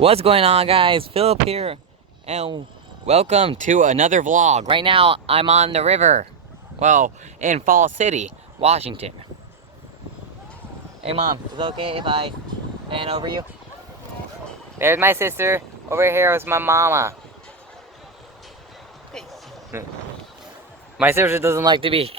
What's going on, guys? Philip here, and welcome to another vlog. Right now, I'm on the river. Well, in Fall City, Washington. Hey, Mom, is it okay if I pan over you? There's my sister. Over here is my mama. My sister doesn't like to be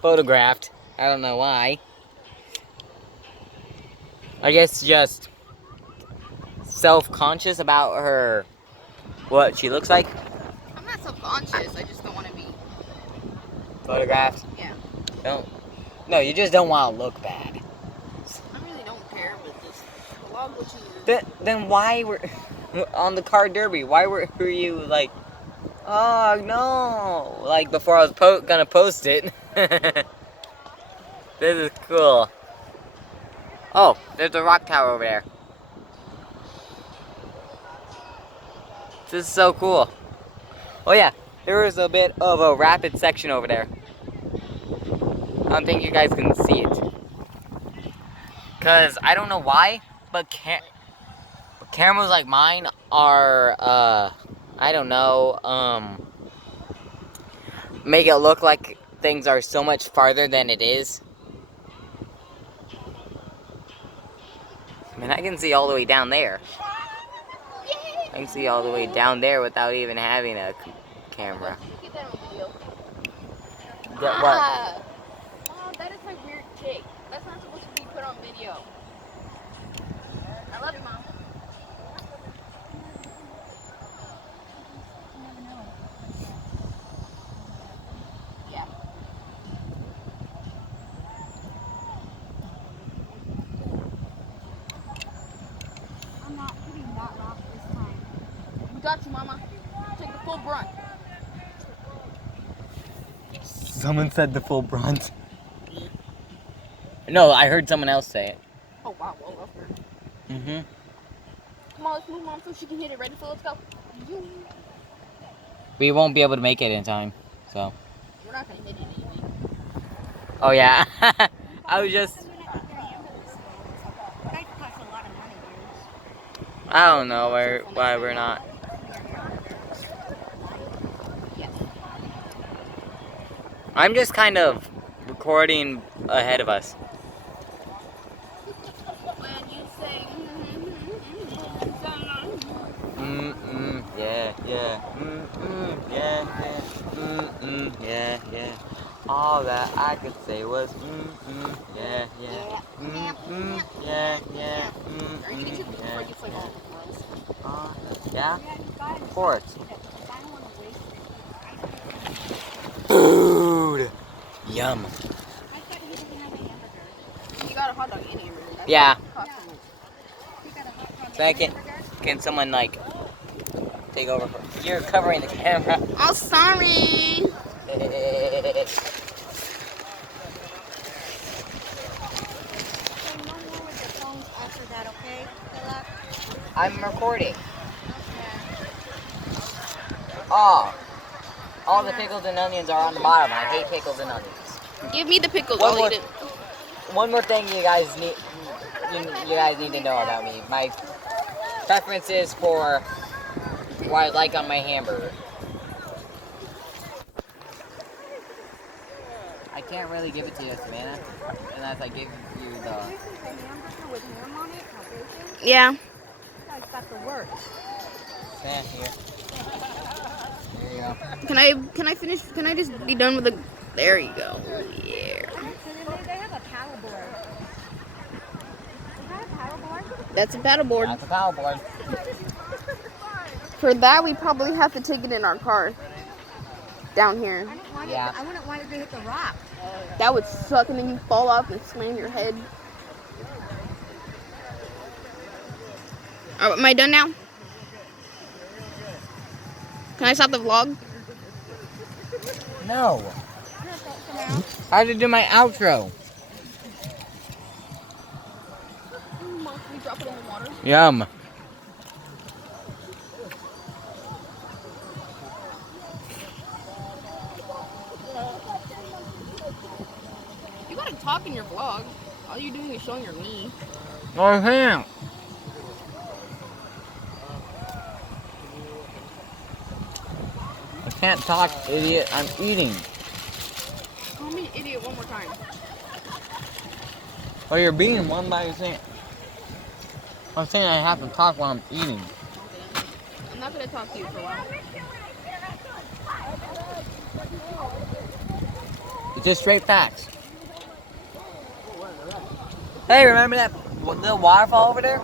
photographed. I don't know why. I guess just self-conscious about what she looks like. I'm not self-conscious, I just don't want to be Photographed? Yeah. No, you just don't want to look bad. I really don't care, but this vlog what you... Then why were on the car derby? Why were you like, oh no, like before I was gonna post it? This is cool. Oh, there's a rock tower over there. This is so cool. Oh yeah, there is a bit of a rapid section over there. I don't think you guys can see it. Cause I don't know why, but cameras like mine are, I don't know, make it look like things are so much farther than it is. I mean, I can see all the way down there. I can see all the way down there without even having a camera. Yeah, what? Oh, that is my weird kick. That's not supposed to be put on video. I love you, Mom. Yeah. I'm not hitting that rock this time. We got you, Mama. Take the full brunt. Someone said the full brunt. No, I heard someone else say it. Oh, wow. Well, that's weird. Mm-hmm. Come on, let's move, Mom, so she can hit it. Ready, so let's go. We won't be able to make it in time, so. We're not going to hit it anyway. Oh, yeah. I was just... I don't know why we're not. I'm just kind of recording ahead of us. When you say, Yeah, yeah, yeah, yeah, yeah, yeah. All that I could say was, yeah, yeah, yeah, yeah, Are you going to take it before it gets like all gross? Yeah, of course. Food! Yum. You got a hot dog and hamburger. That's Yeah. Second, Can someone, like, take over? You're covering the camera. Oh, sorry. I'm recording. Oh, all the pickles and onions are on the bottom. I hate pickles and onions. Give me the pickles. One I'll more- eat it. One more thing you guys need to know about me. My preferences for what I like on my hamburger. I can't really give it to you, Savannah, unless I give you the... Yeah. I've got the works. Here. There you go. Can I finish? Can I just be done with the? There you go. Yeah. They have a paddleboard. Is that a paddleboard? That's a paddleboard. That's a paddleboard. For that, we probably have to take it in our car. Down here. Yeah. I wouldn't want it to hit the rock. That would suck, and then you fall off and slam your head. Oh, am I done now? Can I stop the vlog? No. I had to do my outro. Mom, can we drop it in the water? Yum. You gotta talk in your vlog. All you're doing is showing your knee. Oh, him. Can't talk, idiot. I'm eating. Call me an idiot one more time. Well, you're being one by saying. I'm saying I have to talk while I'm eating. I'm not gonna talk to you for a while. It's just straight facts. Hey, remember that little waterfall over there?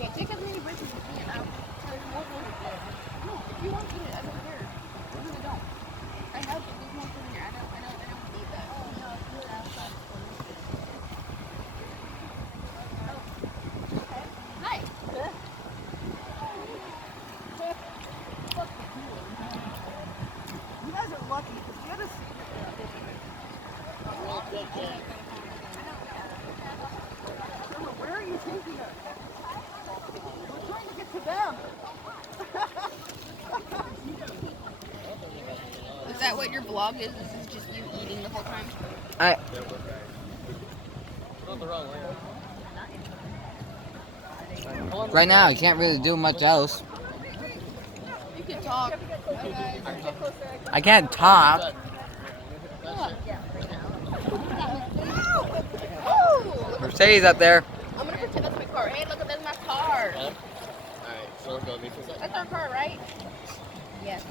Yeah, take as many breaks as you can. No, if you want to eat it, I don't care. I really don't. I have there's more food in here. I don't need that. Hi. You guys are lucky because the other. Where are you taking us? We're trying to get to them. Is that what your vlog is? This is just you eating the whole time? Right now, I can't really do much else. You can talk. I can't talk. Oh, Mercedes up there. I'm gonna pretend that's my car. Hey, look, that's my car. Alright, so let's go meet for a second. That's our car, right? Yes.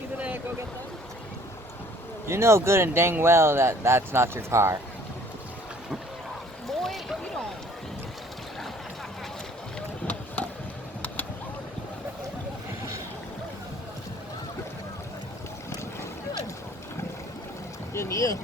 You gonna go get them? You know good and dang well that that's not your car. Boy, you don't. Good you.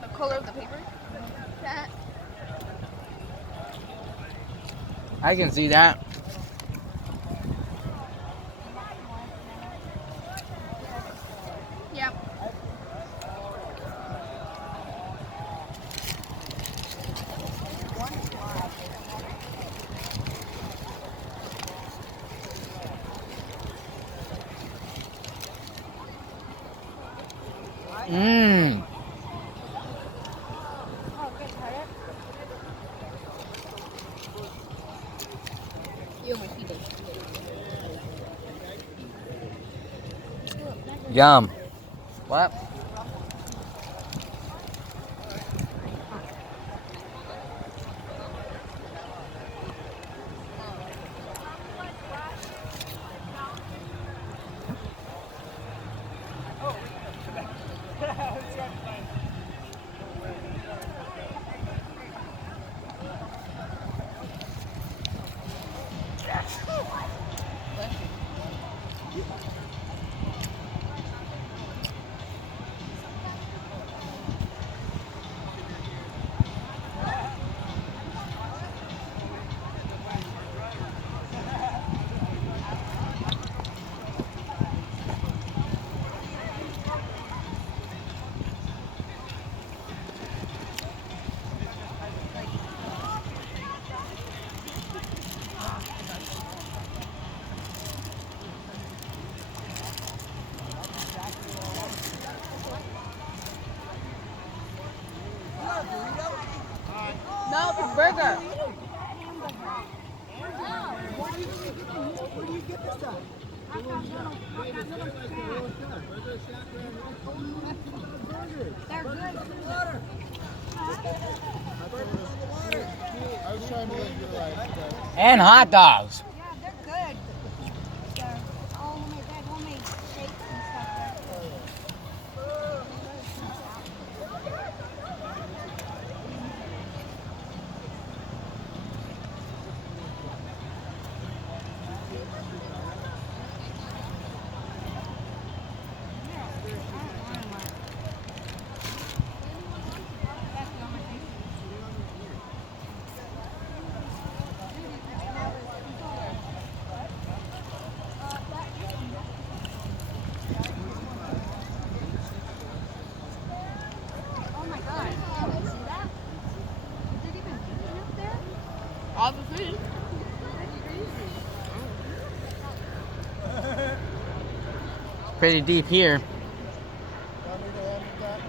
The color of the paper? That. I can see that. Yep. Mmm. You almost eat it. Yum. What? No, it's a burger. Where do you get this stuff? I was trying to get you right. And hot dogs. Yeah, they're good. They're all homemade. They have homemade shakes and stuff there. pretty deep here. Want me to help with that?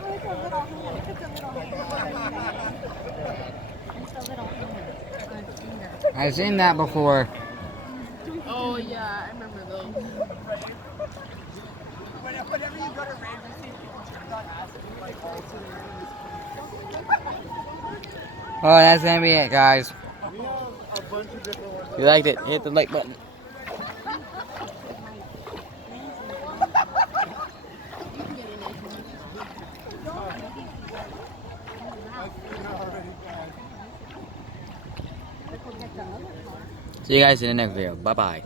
Oh, it's a little hand. It's a little hand. It's a little hand. I've seen that. I've seen that before. Oh yeah, I remember those. Whenever you go to rave, you see people turned on acid, like all to the Oh, that's gonna be it, guys. We have a bunch of different ones. If you liked it, hit the like button. See you guys in the next video. Bye bye.